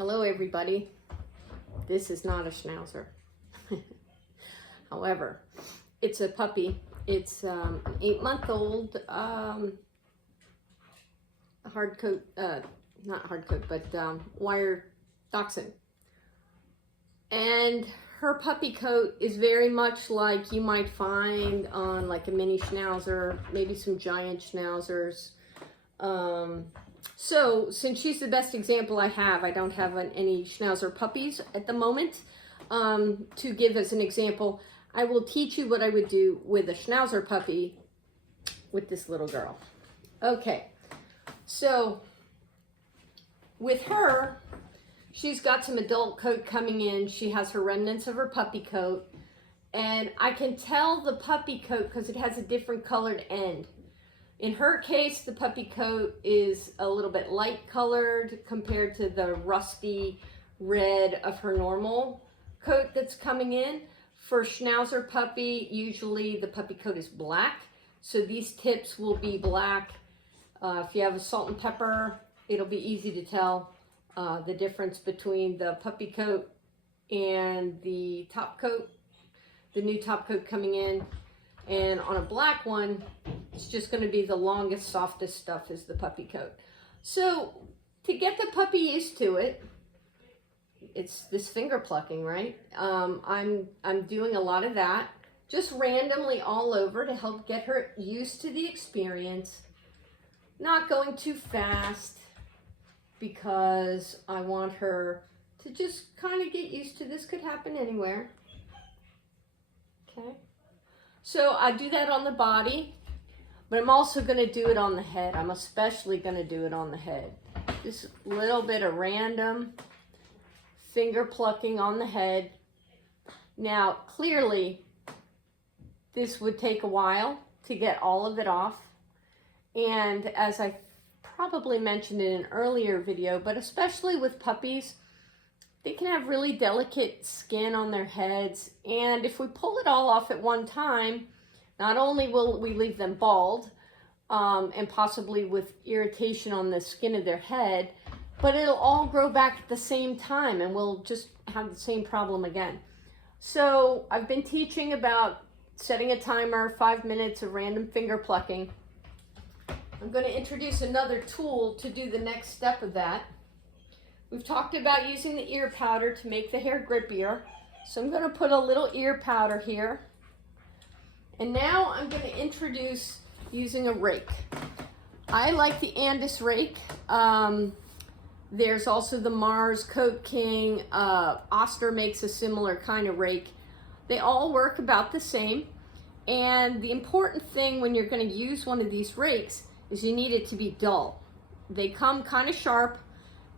Hello everybody. This is not a Schnauzer. However, it's a puppy. It's an 8-month-old hard coat, not hard coat, but wire Dachshund. And her puppy coat is very much like you might find on like a mini Schnauzer, maybe some giant Schnauzers. So since she's the best example I have, I don't have any Schnauzer puppies at the moment. To give as an example, I will teach you what I would do with a Schnauzer puppy with this little girl. Okay, so with her, she's got some adult coat coming in. She has her remnants of her puppy coat. And I can tell the puppy coat because it has a different colored end. In her case, the puppy coat is a little bit light colored compared to the rusty red of her normal coat that's coming in. For Schnauzer puppy, usually the puppy coat is black. So these tips will be black. If you have a salt and pepper, it'll be easy to tell the difference between the puppy coat and the top coat, the new top coat coming in. And on a black one, it's just going to be the longest, softest stuff is the puppy coat. So to get the puppy used to it, it's this finger plucking, right? I'm doing a lot of that, just randomly all over to help get her used to the experience. Not going too fast because I want her to just kind of get used to this. Could happen anywhere. Okay. So I do that on the body, but I'm also going to do it on the head. I'm especially going to do it on the head. Just a little bit of random finger plucking on the head. Now, clearly, this would take a while to get all of it off. And as I probably mentioned in an earlier video, but especially with puppies, they can have really delicate skin on their heads, and if we pull it all off at one time, not only will we leave them bald and possibly with irritation on the skin of their head, but it'll all grow back at the same time and we'll just have the same problem again. So I've been teaching about setting a timer, 5 minutes of random finger plucking. I'm going to introduce another tool to do the next step of that. We've talked about using the ear powder to make the hair grippier. So I'm going to put a little ear powder here. And now I'm going to introduce using a rake. I like the Andis rake. There's also the Mars Coat King. Oster makes a similar kind of rake. They all work about the same. And the important thing when you're going to use one of these rakes is you need it to be dull. They come kind of sharp.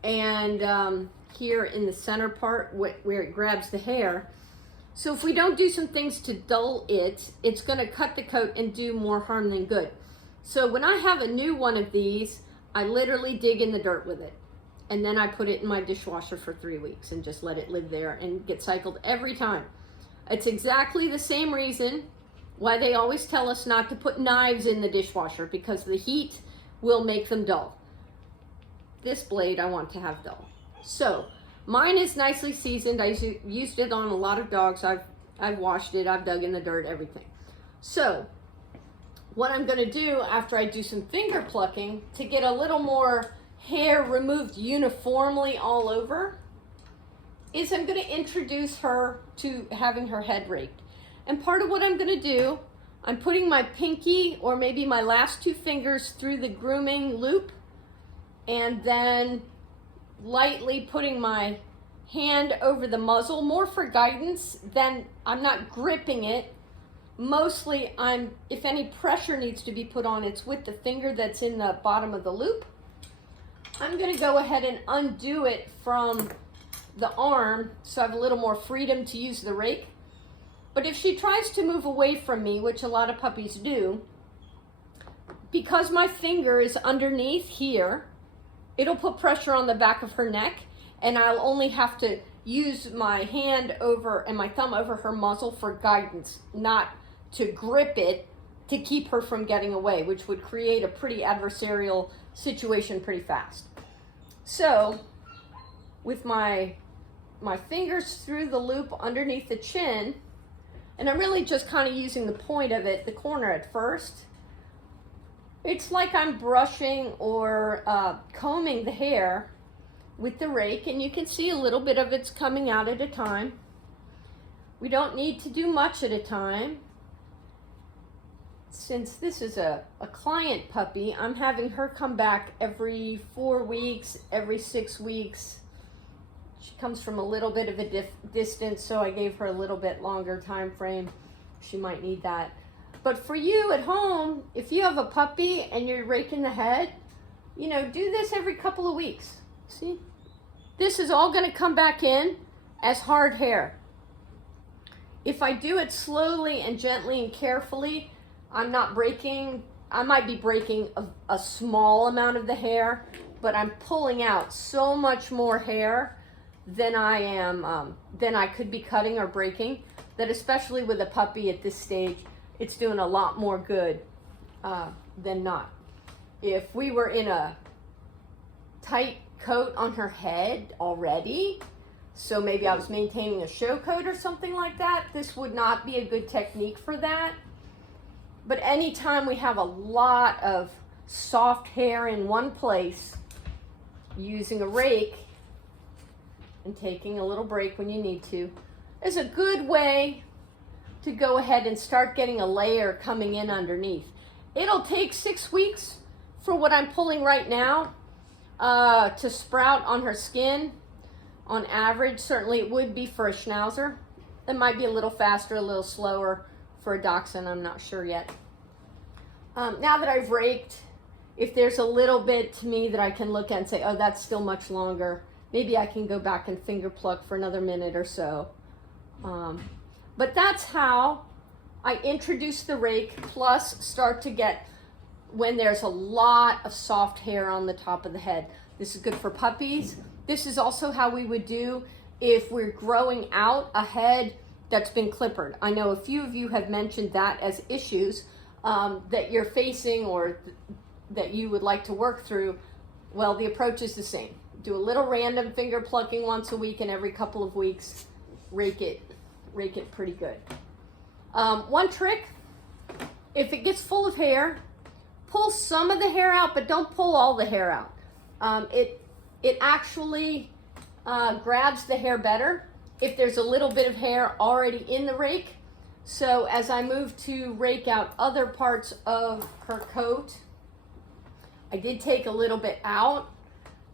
And here in the center part where it grabs the hair. So if we don't do some things to dull it, it's going to cut the coat and do more harm than good. So when I have a new one of these, I literally dig in the dirt with it. And then I put it in my dishwasher for 3 weeks and just let it live there and get cycled every time. It's exactly the same reason why they always tell us not to put knives in the dishwasher, because the heat will make them dull. This blade I want to have dull. So mine is nicely seasoned. I used it on a lot of dogs. I've washed it, I've dug in the dirt, everything. So what I'm going to do after I do some finger plucking to get a little more hair removed uniformly all over is I'm going to introduce her to having her head raked. And part of what I'm going to do, I'm putting my pinky or maybe my last 2 fingers through the grooming loop, and then lightly putting my hand over the muzzle, more for guidance than I'm not gripping it. Mostly if any pressure needs to be put on, it's with the finger that's in the bottom of the loop. I'm going to go ahead and undo it from the arm so I have a little more freedom to use the rake. But if she tries to move away from me, which a lot of puppies do, because my finger is underneath here, it'll put pressure on the back of her neck, and I'll only have to use my hand over and my thumb over her muzzle for guidance, not to grip it to keep her from getting away, which would create a pretty adversarial situation pretty fast. So with my fingers through the loop underneath the chin, and I'm really just kind of using the point of it, the corner at first. It's like I'm brushing or combing the hair with the rake, and you can see a little bit of it's coming out at a time. We don't need to do much at a time. Since this is a client puppy, I'm having her come back every 4 weeks, every 6 weeks. She comes from a little bit of a distance, so I gave her a little bit longer time frame. She might need that. But for you at home, if you have a puppy and you're raking the head, you know, do this every couple of weeks. See? This is all going to come back in as hard hair. If I do it slowly and gently and carefully, I'm not breaking. I might be breaking a small amount of the hair, but I'm pulling out so much more hair than I could be cutting or breaking, that especially with a puppy at this stage, it's doing a lot more good than not. If we were in a tight coat on her head already, so maybe I was maintaining a show coat or something like that, this would not be a good technique for that. But anytime we have a lot of soft hair in one place, using a rake and taking a little break when you need to is a good way to go ahead and start getting a layer coming in underneath. It'll take 6 weeks for what I'm pulling right now to sprout on her skin. On average, certainly it would be for a Schnauzer. It might be a little faster, a little slower for a Dachshund, I'm not sure yet. Now that I've raked, if there's a little bit to me that I can look at and say, oh, that's still much longer, maybe I can go back and finger pluck for another minute or so. But that's how I introduce the rake, plus start to get when there's a lot of soft hair on the top of the head. This is good for puppies. This is also how we would do if we're growing out a head that's been clippered. I know a few of you have mentioned that as issues that you're facing or that you would like to work through. Well, the approach is the same. Do a little random finger plucking once a week, and every couple of weeks, rake it pretty good. One trick, if it gets full of hair, pull some of the hair out, but don't pull all the hair out. It actually grabs the hair better if there's a little bit of hair already in the rake. So as I move to rake out other parts of her coat, I did take a little bit out,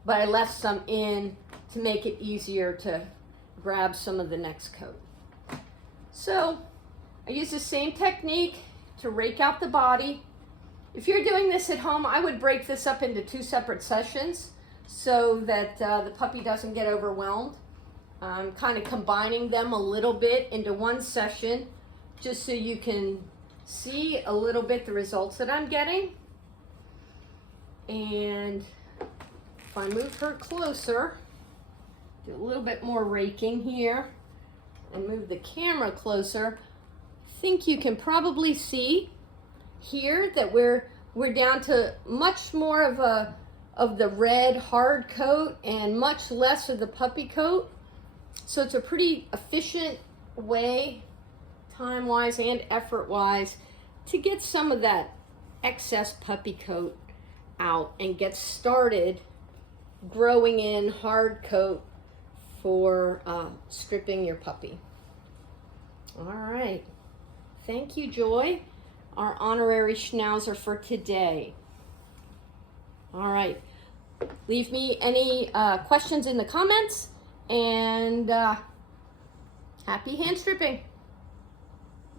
but I left some in to make it easier to grab some of the next coat. So I use the same technique to rake out the body. If you're doing this at home, I would break this up into 2 separate sessions so that the puppy doesn't get overwhelmed. I'm kind of combining them a little bit into one session just so you can see a little bit the results that I'm getting. And if I move her closer, do a little bit more raking here, and move the camera closer, I think you can probably see here that we're down to much more of the red hard coat and much less of the puppy coat. So it's a pretty efficient way, time-wise and effort-wise, to get some of that excess puppy coat out and get started growing in hard coat for stripping your puppy. All right. Thank you, Joy, our honorary Schnauzer for today. All right. Leave me any questions in the comments, and happy hand stripping.